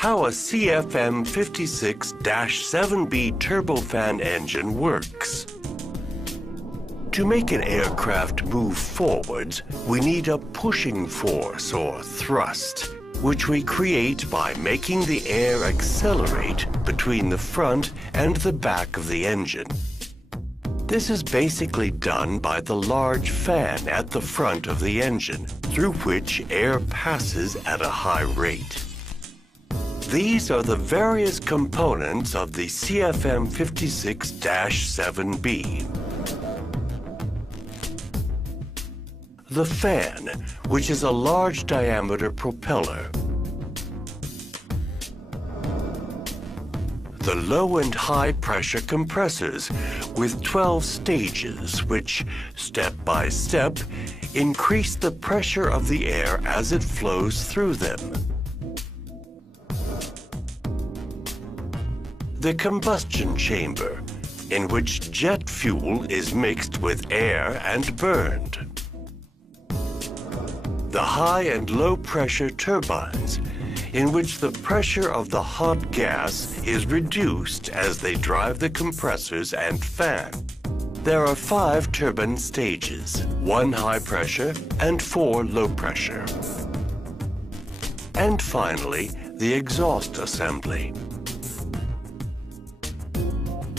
how a CFM56-7B turbofan engine works. To make an aircraft move forwards, we need a pushing force or thrust, which we create by making the air accelerate between the front and the back of the engine. This is basically done by the large fan at the front of the engine, through which air passes at a high rate. These are the various components of the CFM56-7B. The fan, which is a large diameter propeller. The low and high pressure compressors with 12 stages which, step by step, increase the pressure of the air as it flows through them. The combustion chamber, in which jet fuel is mixed with air and burned. The high and low pressure turbines, in which the pressure of the hot gas is reduced as they drive the compressors and fan. There are 5 turbine stages, 1 high pressure and 4 low pressure. And finally, the exhaust assembly.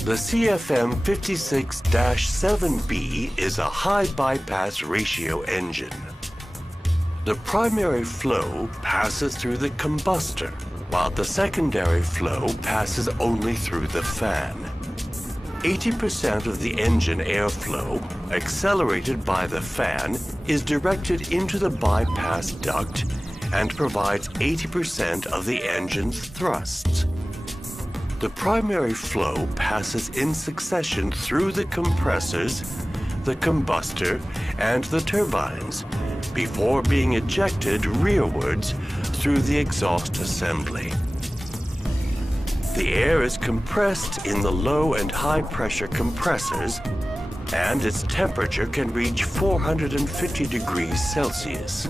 The CFM56-7B is a high bypass ratio engine. The primary flow passes through the combustor, while the secondary flow passes only through the fan. 80% of the engine airflow, accelerated by the fan, is directed into the bypass duct and provides 80% of the engine's thrusts. The primary flow passes in succession through the compressors, the combustor, and the turbines, before being ejected rearwards through the exhaust assembly. The air is compressed in the low and high pressure compressors, and its temperature can reach 450 degrees Celsius,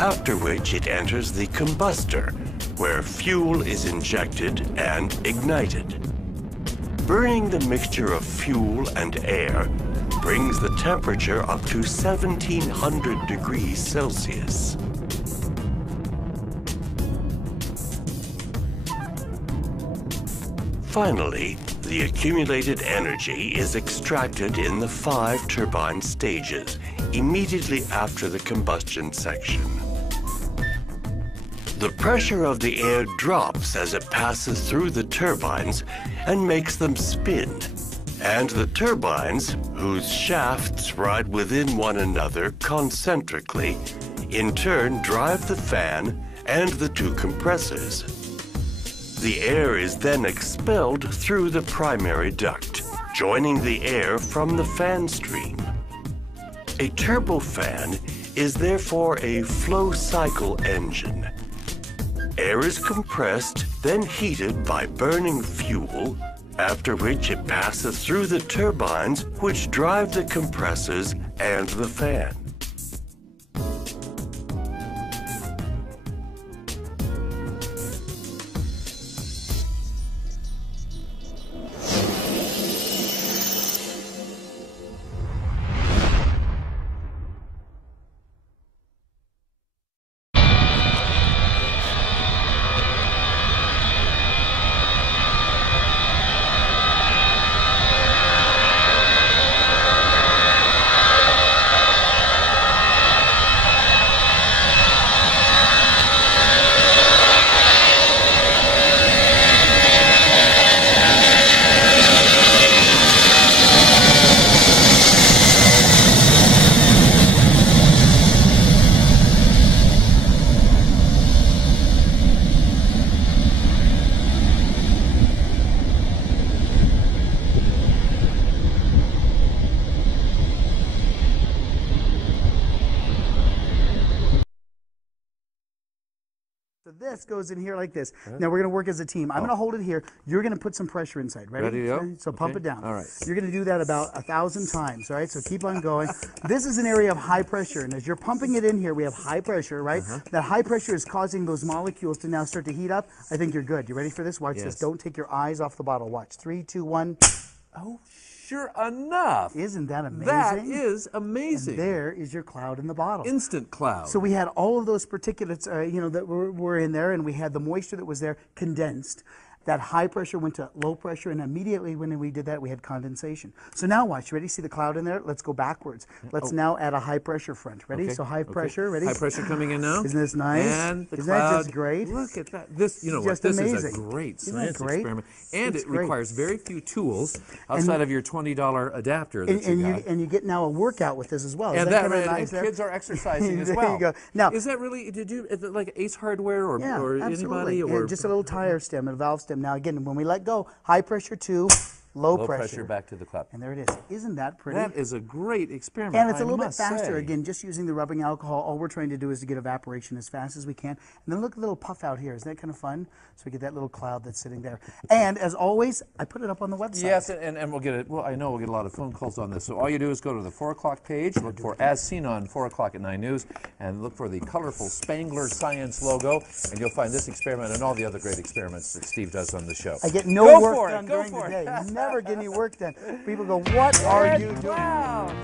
after which it enters the combustor, where fuel is injected and ignited. Burning the mixture of fuel and air brings the temperature up to 1700 degrees Celsius. Finally, the accumulated energy is extracted in the 5 turbine stages immediately after the combustion section. The pressure of the air drops as it passes through the turbines and makes them spin. And the turbines, whose shafts ride within one another concentrically, in turn drive the fan and the 2 compressors. The air is then expelled through the primary duct, joining the air from the fan stream. A turbofan is therefore a flow cycle engine. Air is compressed, then heated by burning fuel, after which it passes through the turbines which drive the compressors and the fan. So this goes in here like this. Now we're going to work as a team. I'm going to hold it here. You're going to put some pressure inside. Ready? Ready to go? So pump it down. All right. You're going to do that about 1,000 times. All right. So keep on going. This is an area of high pressure, and as you're pumping it in here, we have high pressure, right? That high pressure is causing those molecules to now start to heat up. I think you're good. You ready for this? Watch this. Don't take your eyes off the bottle. Watch. 3, 2, 1. Oh, sure enough. Isn't that amazing? That is amazing. And there is your cloud in the bottle. Instant cloud. So we had all of those particulates, that were in there, and we had the moisture that was there condensed. That high pressure went to low pressure, and immediately when we did that, we had condensation. So now watch. Ready? See the cloud in there? Let's go backwards. Let's now add a high pressure front. Ready? So high pressure. Ready? High pressure coming in now. Isn't this nice? And the Isn't cloud. that just great? Look at that. This, you know what? Just This amazing. is a great Isn't that science great? experiment, and It's it great. requires very few tools outside of your $20 adapter that And you got. you get now a workout with this as well. And Isn't that kinda and nice there? kids are exercising as There well. you go. Now, is that really? Is it like Ace Hardware or absolutely. anybody? Or Just a little tire stem and a valve stem. Now again, when we let go, high pressure to low pressure back to the cloud. And there it is. Isn't that pretty? That is a great experiment. And it's a little bit must faster. say. Again, just using the rubbing alcohol, all we're trying to do is to get evaporation as fast as we can. And then look at the little puff out here. Isn't that kind of fun? So we get that little cloud that's sitting there. And as always, I put it up on the website. Yes, and we'll get it. Well, I know we'll get a lot of phone calls on this. So all you do is go to the 4 o'clock page, look for As Seen on 4 o'clock at 9 News, and look for the colorful Spangler Science logo, and you'll find this experiment and all the other great experiments that Steve does on the show. I get no Go work for it, done go during for the it. day. Never get any work done. People go, what are you doing? Wow.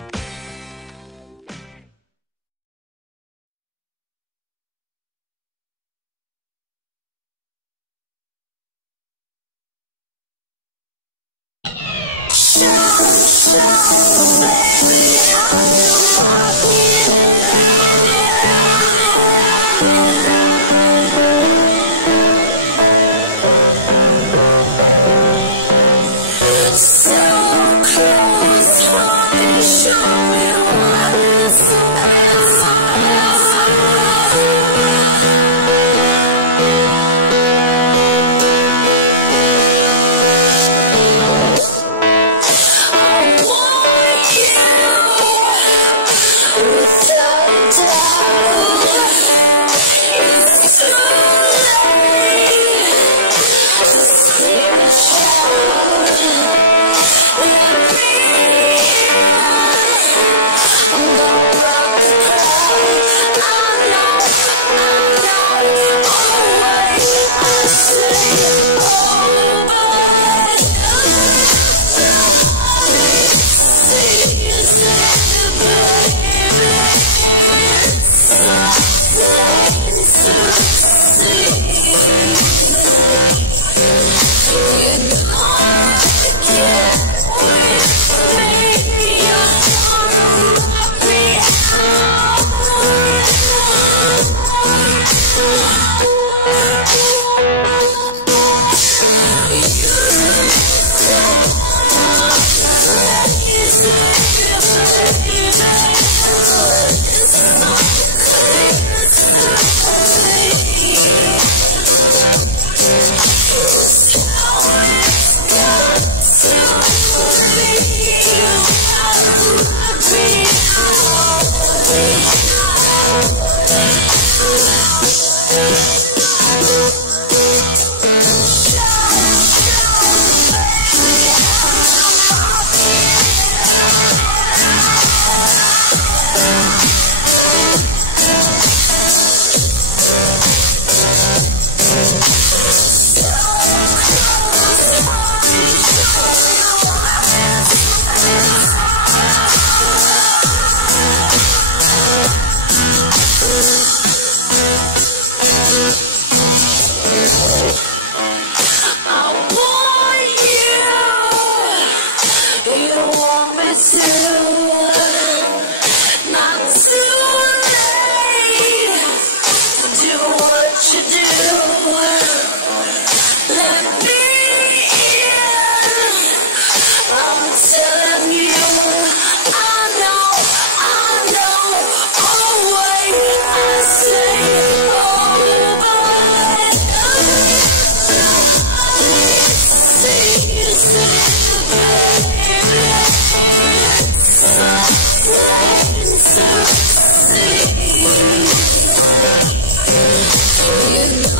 You know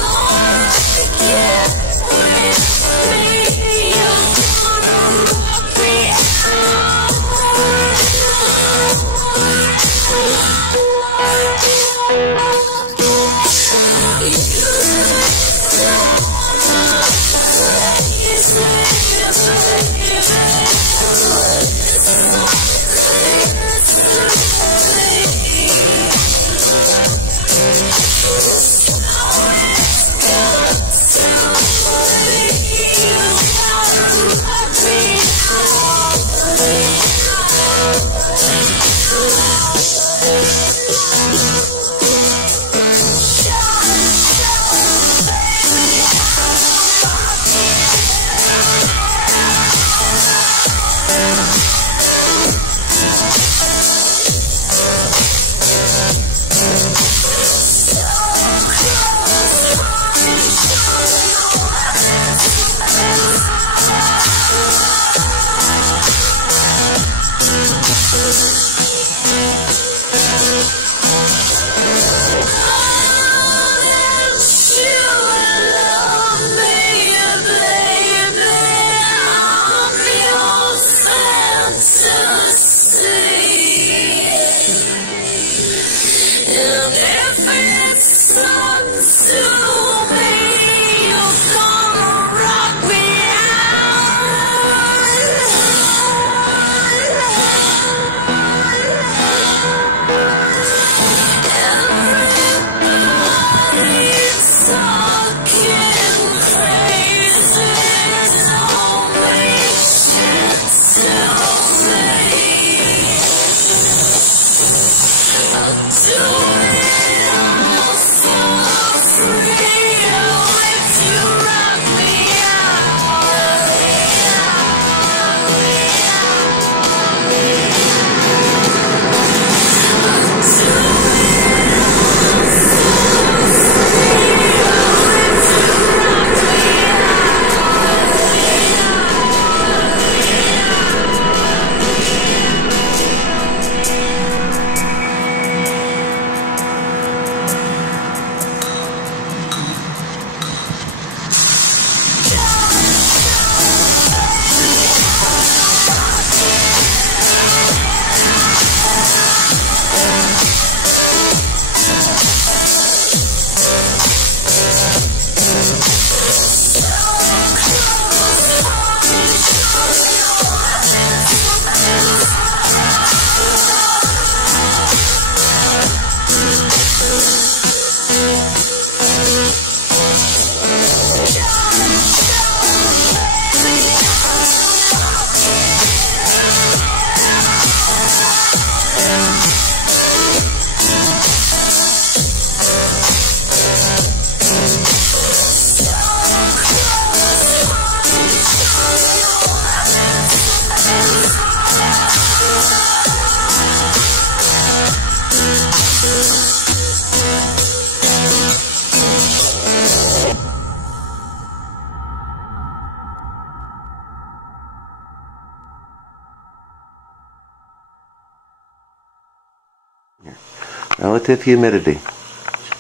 Relative humidity.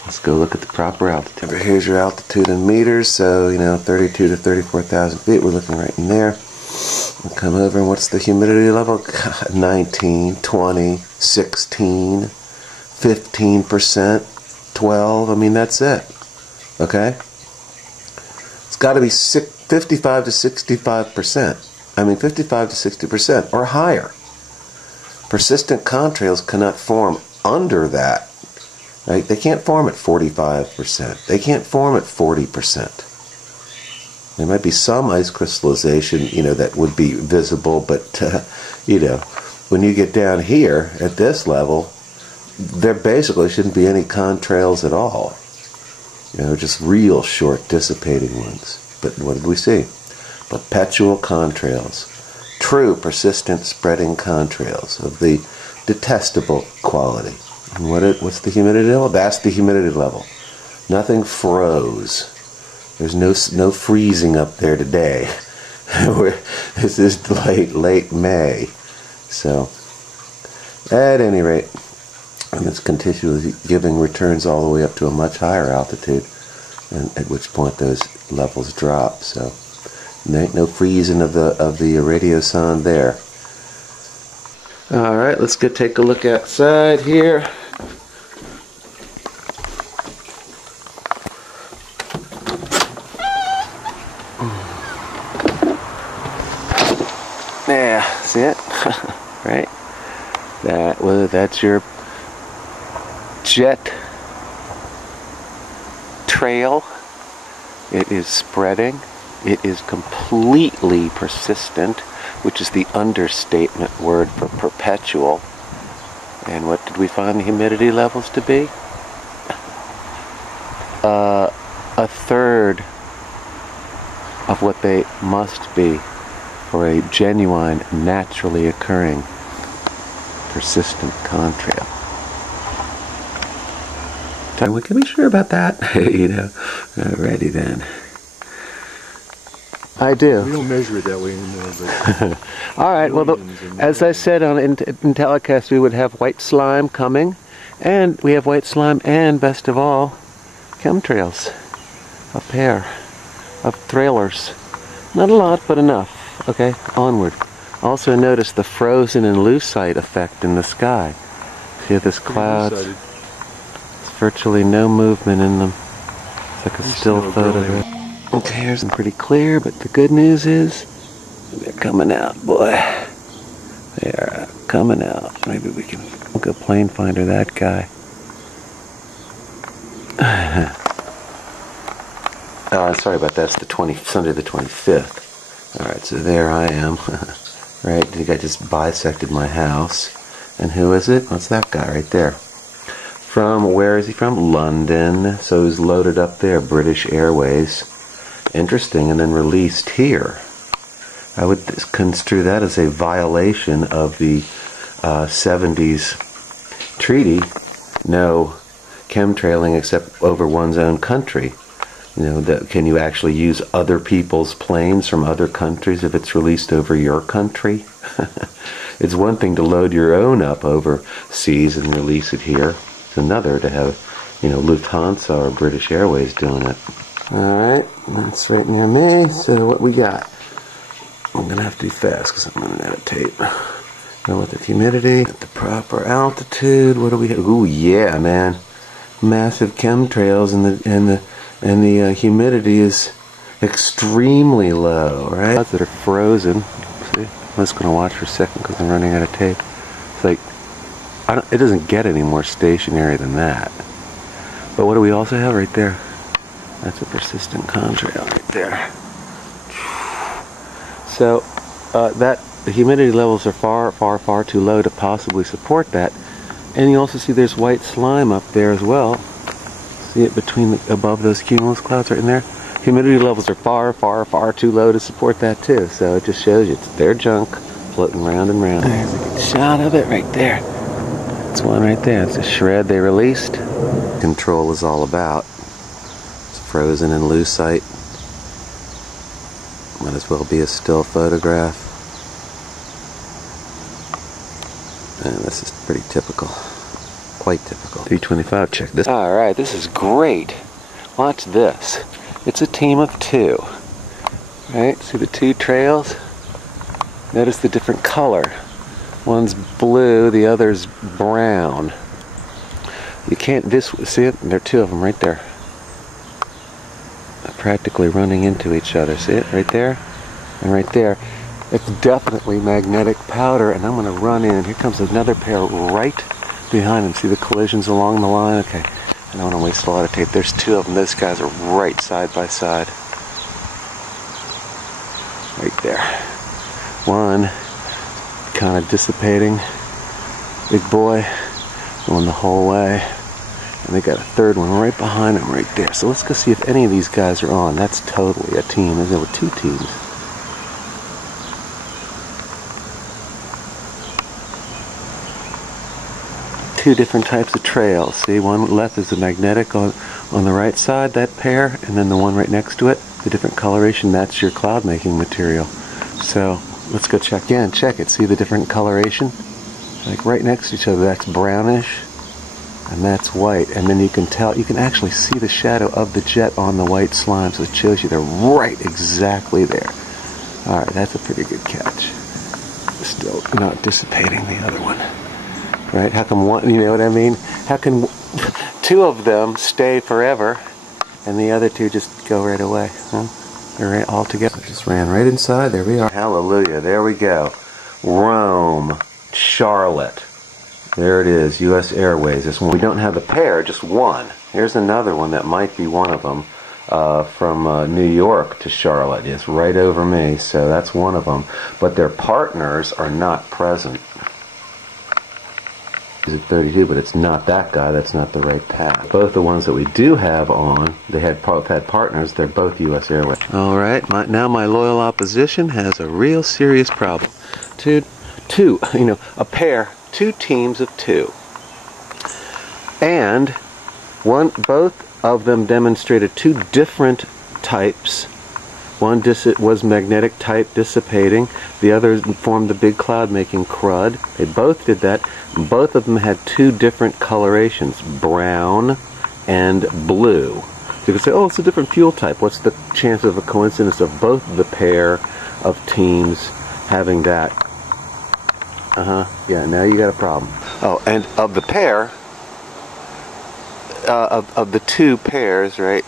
Let's go look at the proper altitude. Here's your altitude in meters, so 32 to 34,000 feet. We're looking right in there. We'll come over, and what's the humidity level? God, 19, 20, 16, 15%, 12. I mean, that's it. Okay? It's got to be 55 to 65%. I mean, 55 to 60% or higher. Persistent contrails cannot form under that. Right? They can't form at 45%. They can't form at 40%. There might be some ice crystallization, that would be visible, but, when you get down here at this level, there basically shouldn't be any contrails at all. Just real short dissipating ones. But what did we see? Perpetual contrails. True persistent spreading contrails of the detestable quality. And what's the humidity level? That's the humidity level. Nothing froze. There's no freezing up there today. This is late May. So, at any rate, and it's continually giving returns all the way up to a much higher altitude, and at which point those levels drop. So, no freezing of the radiosonde there. All right, let's go take a look outside here. Yeah, see it? Right? That's your jet trail. It is spreading. It is completely persistent, which is the understatement word for perpetual. And what did we find the humidity levels to be? A third of what they must be for a genuine, naturally occurring, persistent contrail. We can be sure about that, you know. Alrighty then. I do. We don't measure it that way anymore. But all right. Well, as I said in telecast, we would have white slime coming, and we have white slime, and best of all, chemtrails, a pair of trailers. Not a lot, but enough. Okay, onward. Also notice the frozen and lucite effect in the sky. See this clouds? There's virtually no movement in them. It's like a still photograph. Okay, here's them pretty clear, but the good news is they're coming out, boy. They are coming out. Maybe we can go plane finder that guy. Sorry about that. It's Sunday the 25th. Alright, so there I am. Right, I think I just bisected my house. And who is it? What's that guy right there? Where is he from? London. So he's loaded up there, British Airways. Interesting, and then released here. I would construe that as a violation of the 70s treaty. No chemtrailing except over one's own country. You know, can you actually use other people's planes from other countries if it's released over your country? It's one thing to load your own up overseas and release it here. It's another to have, you know, Lufthansa or British Airways doing it. Alright, that's right near me. So what we got? I'm going to have to be fast because I'm running out of tape. Go with the humidity, at the proper altitude. What do we have? Ooh, yeah, man. Massive chemtrails and the humidity is extremely low, right? Clouds that are frozen. See, I'm just going to watch for a second because I'm running out of tape. It's like, it doesn't get any more stationary than that. But what do we also have right there? That's a persistent contrail right there. So the humidity levels are far too low to possibly support that. And you also see there's white slime up there as well. See it above those cumulus clouds right in there? Humidity levels are far too low to support that too. So it just shows you it's their junk floating round and round. There's a good shot of it right there. That's one right there. It's a shred they released. Control is all about. It's frozen in lucite. Might as well be a still photograph. And this is pretty typical. Quite typical. 325, check this. Alright, this is great. Watch this. It's a team of two. Right? See the two trails? Notice the different color. One's blue, the other's brown. You can't see it? There are two of them right there. They're practically running into each other. See it? Right there and right there. It's definitely magnetic powder, and I'm going to run in. Here comes another pair right behind them. See the collisions along the line? Okay. I don't want to waste a lot of tape. There's two of them. Those guys are right side by side. Right there. One kind of dissipating. Big boy going the whole way. And they got a third one right behind them right there. So let's go see if any of these guys are on. That's totally a team. There were two teams. Two different types of trails. See, one left is the magnetic on the right side, that pair, and then the one right next to it, the different coloration, that's your cloud making material. So let's go check again. Check it. See the different coloration? Like right next to each other. That's brownish and that's white. And then you can tell, you can actually see the shadow of the jet on the white slime. So it shows you they're right exactly there. Alright, that's a pretty good catch. Still not dissipating the other one. Right? How come one, you know what I mean? How can two of them stay forever and the other two just go right away? Huh? right, all together. Just ran right inside. There we are. Hallelujah. There we go. Rome, Charlotte. There it is, U.S. Airways. This one. We don't have the pair, just one. Here's another one that might be one of them. From New York to Charlotte. It's right over me, so that's one of them. But their partners are not present. It's 32, but it's not that guy. That's not the right path. Both the ones that we do have on, they had both had partners. They're both U.S. Airways. All right, now my loyal opposition has a real serious problem. A pair, two teams of two, and both of them demonstrated two different types. One was magnetic type dissipating, the other formed the big cloud making crud. They both did that. Both of them had two different colorations, brown and blue. So you could say, oh, it's a different fuel type. What's the chance of a coincidence of both the pair of teams having that? Yeah, now you got a problem. Oh, and of the pair, of the two pairs, right,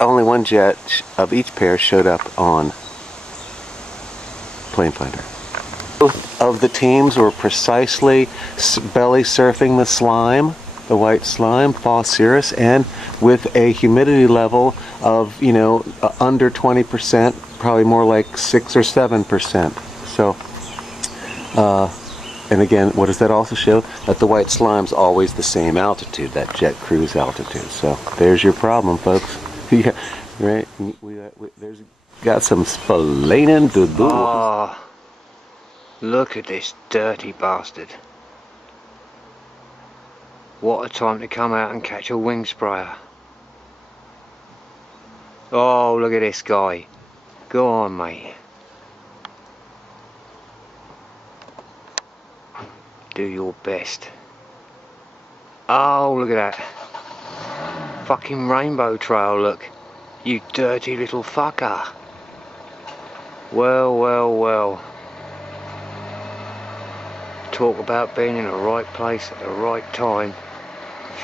only one jet of each pair showed up on Plane Finder. Both of the teams were precisely belly surfing the slime, the white slime, false cirrus, and with a humidity level of, under 20%, probably more like 6 or 7%. So, and again, what does that also show? That the white slime's always the same altitude, that jet cruise altitude. So there's your problem, folks. Yeah, right? There's got some splaining to do. Oh, look at this dirty bastard. What a time to come out and catch a wing sprayer. Oh, look at this guy. Go on, mate. Do your best. Oh, look at that. Fucking rainbow trail, look. You dirty little fucker. Well, well, well. Talk about being in the right place at the right time.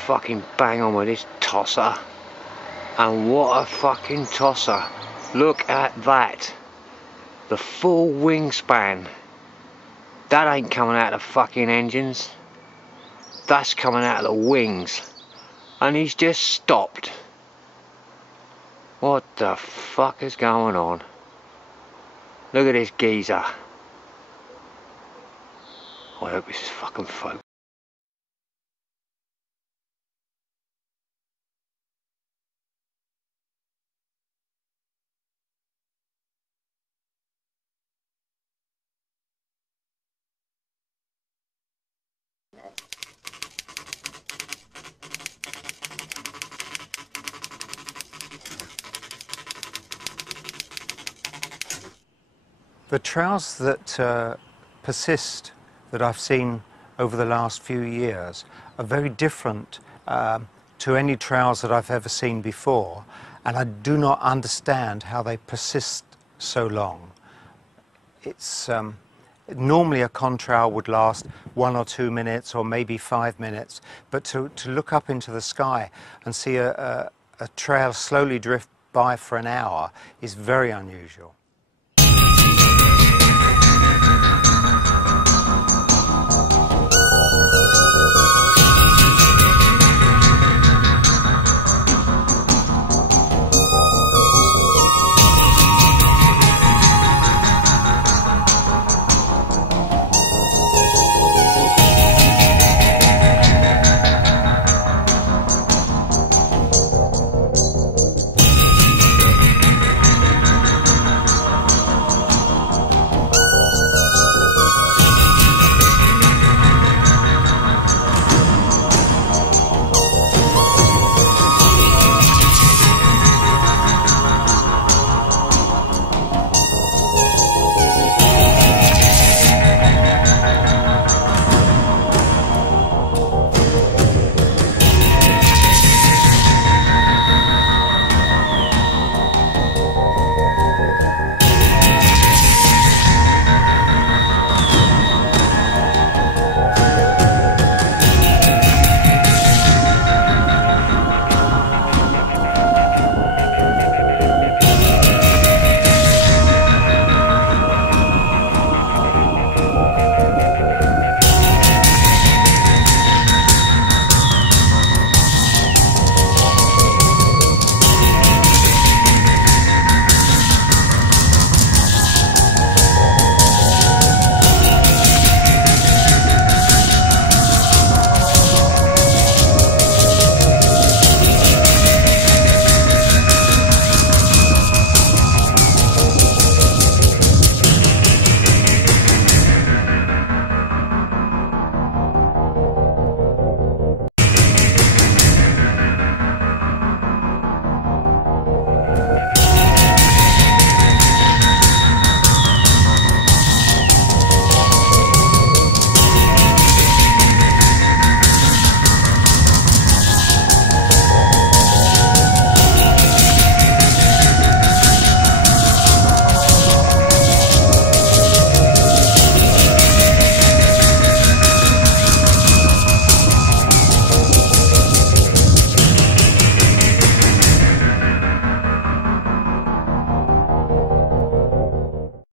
Fucking bang on with this tosser. And what a fucking tosser. Look at that. The full wingspan. That ain't coming out of the fucking engines. That's coming out of the wings. And he's just stopped. What the fuck is going on? Look at this geezer. I hope this is fucking focused. The trails that persist that I've seen over the last few years are very different to any trails that I've ever seen before, and I do not understand how they persist so long. It's normally a contrail would last 1 or 2 minutes or maybe 5 minutes, but to look up into the sky and see a trail slowly drift by for an hour is very unusual.